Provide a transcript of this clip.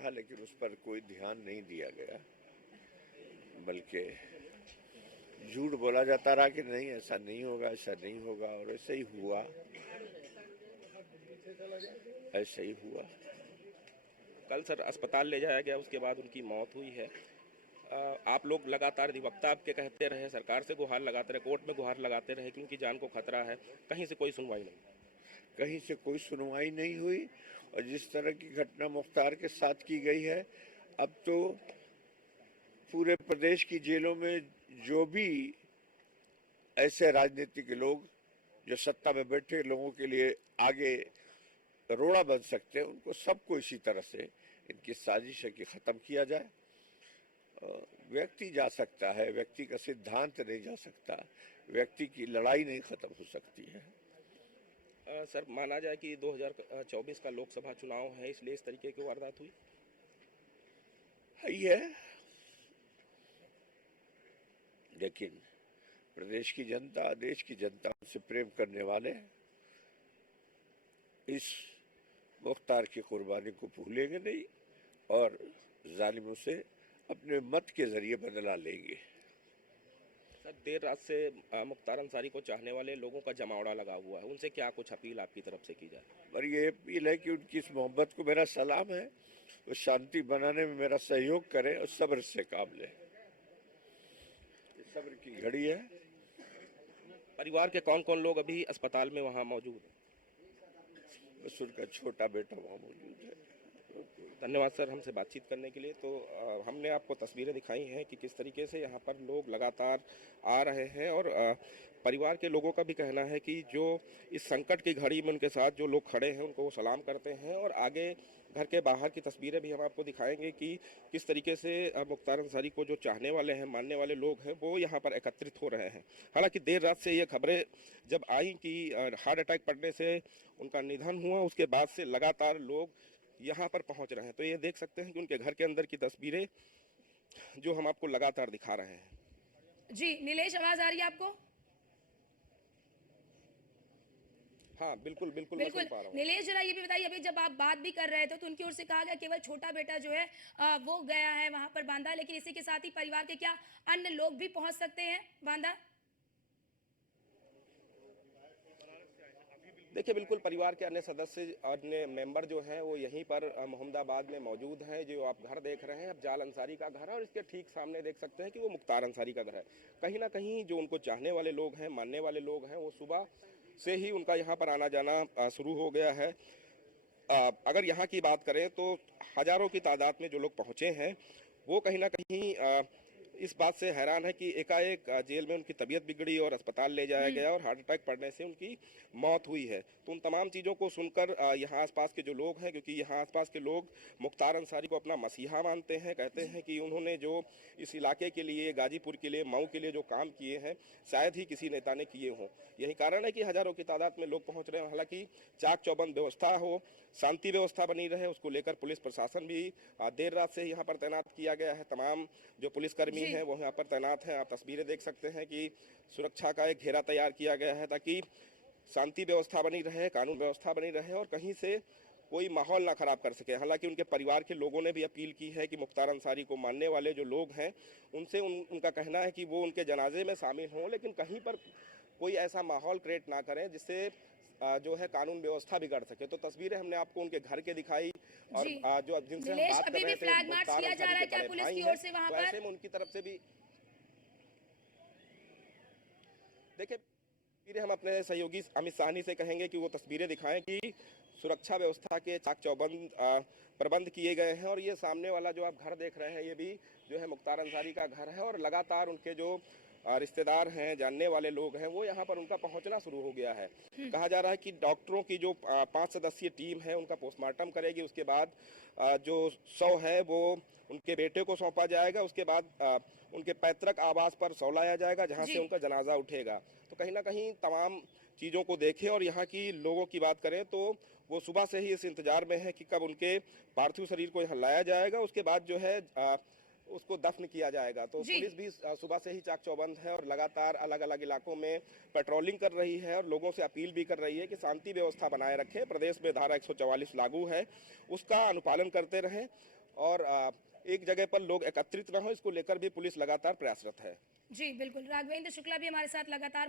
रहा, लेकिन उस पर कोई ध्यान नहीं दिया गया, बल्कि झूठ बोला जाता रहा कि नहीं ऐसा नहीं होगा, ऐसा नहीं होगा, और ऐसा ही हुआ, ऐसा ही हुआ। कल सर अस्पताल ले जाया गया, उसके बाद उनकी मौत हुई है। आप लोग लगातार अधिवक्ता आपके कहते रहे, सरकार से गुहार लगाते रहे, कोर्ट में गुहार लगाते रहे कि उनकी जान को खतरा है, कहीं से कोई सुनवाई नहीं। कहीं से कोई सुनवाई नहीं हुई, और जिस तरह की घटना मुख्तार के साथ की गई है, अब तो पूरे प्रदेश की जेलों में जो भी ऐसे राजनीतिक लोग जो सत्ता में बैठे लोगों के लिए आगे रोड़ा बन सकते हैं, उनको सबको इसी तरह से इनकी साजिश है कि खत्म किया जाए। व्यक्ति जा सकता है, व्यक्ति का सिद्धांत नहीं जा सकता, व्यक्ति की लड़ाई नहीं खत्म हो सकती है। सर माना जाए कि 2024 का लोकसभा चुनाव है, इसलिए इस तरीके की वारदात हुई है। लेकिन प्रदेश की जनता, देश की जनता से प्रेम करने वाले इस मुख्तार की कुर्बानी को भूलेंगे नहीं, और जालिमों से अपने मत के जरिए बदला लेंगे। सर देर रात से मुख्तार अंसारी को चाहने वाले लोगों का जमावड़ा लगा हुआ है, उनसे क्या कुछ अपील आपकी तरफ से की जाए? और ये अपील है कि उनकी इस मोहब्बत को मेरा सलाम है, वो शांति बनाने में मेरा सहयोग करें और सब्र से काम लें। सब्र की घड़ी है। परिवार के कौन कौन लोग अभी अस्पताल में वहाँ मौजूद हैं? बस उनका छोटा बेटा वहाँ मौजूद है। धन्यवाद सर हमसे बातचीत करने के लिए। तो हमने आपको तस्वीरें दिखाई हैं कि किस तरीके से यहाँ पर लोग लगातार आ रहे हैं, और परिवार के लोगों का भी कहना है कि जो इस संकट की घड़ी में उनके साथ जो लोग खड़े हैं उनको वो सलाम करते हैं। और आगे घर के बाहर की तस्वीरें भी हम आपको दिखाएंगे कि किस तरीके से मुख्तार अंसारी को जो चाहने वाले हैं, मानने वाले लोग हैं, वो यहाँ पर एकत्रित हो रहे हैं। हालांकि देर रात से ये खबरें जब आई कि हार्ट अटैक पड़ने से उनका निधन हुआ, उसके बाद से लगातार लोग यहाँ पर पहुँच रहे हैं। तो ये देख सकते हैं कि उनके घर के अंदर की तस्वीरें जो हम आपको लगातार दिखा रहे हैं। जी नीलेश, आवाज आ रही है आपको? हाँ बिल्कुल बिल्कुल, बिल्कुल। मैं सुन पा रहा हूँ। नीलेश जरा ये भी बताइए, अभी जब आप बात भी कर रहे थे तो उनकी ओर से कहा गया केवल छोटा बेटा जो है वो गया है वहां पर बांदा, लेकिन इसी के साथ ही परिवार के क्या अन्य लोग भी पहुंच सकते हैं बांदा? देखिए बिल्कुल, परिवार के अन्य सदस्य, अन्य मेंबर जो हैं वो यहीं पर मोहम्मदाबाद में मौजूद हैं। जो आप घर देख रहे हैं अफजाल अंसारी का घर है, और इसके ठीक सामने देख सकते हैं कि वो मुख्तार अंसारी का घर है। कहीं ना कहीं जो उनको चाहने वाले लोग हैं, मानने वाले लोग हैं, वो सुबह से ही उनका यहाँ पर आना जाना शुरू हो गया है। अगर यहाँ की बात करें तो हजारों की तादाद में जो लोग पहुँचे हैं वो कहीं ना कहीं इस बात से हैरान है कि एकाएक जेल में उनकी तबीयत बिगड़ी और अस्पताल ले जाया गया और हार्ट अटैक पड़ने से उनकी मौत हुई है। तो उन तमाम चीज़ों को सुनकर यहाँ आसपास के जो लोग हैं, क्योंकि यहाँ आसपास के लोग मुख्तार अंसारी को अपना मसीहा मानते हैं, कहते हैं कि उन्होंने जो इस इलाके के लिए, गाजीपुर के लिए, मऊ के लिए जो काम किए हैं शायद ही किसी नेता ने किए हों। यही कारण है कि हजारों की तादाद में लोग पहुँच रहे हैं। हालांकि चाक चौबंद व्यवस्था हो, शांति व्यवस्था बनी रहे, उसको लेकर पुलिस प्रशासन भी देर रात से यहाँ पर तैनात किया गया है। तमाम जो पुलिसकर्मी हैं वो यहाँ पर तैनात हैं। आप तस्वीरें देख सकते हैं कि सुरक्षा का एक घेरा तैयार किया गया है ताकि शांति व्यवस्था बनी रहे, कानून व्यवस्था बनी रहे और कहीं से कोई माहौल ना खराब कर सके। हालांकि उनके परिवार के लोगों ने भी अपील की है कि मुख्तार अंसारी को मानने वाले जो लोग हैं उनसे उनका कहना है कि वो उनके जनाजे में शामिल हों, लेकिन कहीं पर कोई ऐसा माहौल क्रिएट ना करें जिससे जो है कानून व्यवस्था बिगड़ सके। तो तस्वीरें हमने आपको उनके घर के दिखाई, और जो जिनसे हम बात कर रहे थे मुख्तार अंसारी के बड़े भाई हैं, तो ऐसे में उनकी तरफ से भी देखिए हम अपने सहयोगी अमित साहनी से कहेंगे कि वो तस्वीरें दिखाएं कि सुरक्षा व्यवस्था के चाक चौबंद प्रबंध किए गए हैं। और ये सामने वाला जो आप घर देख रहे हैं ये भी जो है मुख्तार अंसारी का घर है, और लगातार उनके जो रिश्तेदार हैं, जानने वाले लोग हैं, वो यहाँ पर उनका पहुँचना शुरू हो गया है। कहा जा रहा है कि डॉक्टरों की जो 5 सदस्यीय टीम है उनका पोस्टमार्टम करेगी, उसके बाद जो शव है वो उनके बेटे को सौंपा जाएगा, उसके बाद उनके पैतृक आवास पर शव लाया जाएगा जहाँ से उनका जनाजा उठेगा। तो कहीं ना कहीं तमाम चीज़ों को देखें और यहाँ की लोगों की बात करें तो वो सुबह से ही इस इंतजार में है कि कब उनके पार्थिव शरीर को यहाँ लाया जाएगा, उसके बाद जो है उसको दफन किया जाएगा। तो पुलिस भी सुबह से ही चाक चौबंद है और लगातार अलग अलग इलाकों में पेट्रोलिंग कर रही है और लोगों से अपील भी कर रही है कि शांति व्यवस्था बनाए रखें। प्रदेश में धारा 144 लागू है, उसका अनुपालन करते रहें और एक जगह पर लोग एकत्रित न हो, इसको लेकर भी पुलिस लगातार प्रयासरत है। जी बिल्कुल, राघवेंद्र शुक्ला भी हमारे साथ लगातार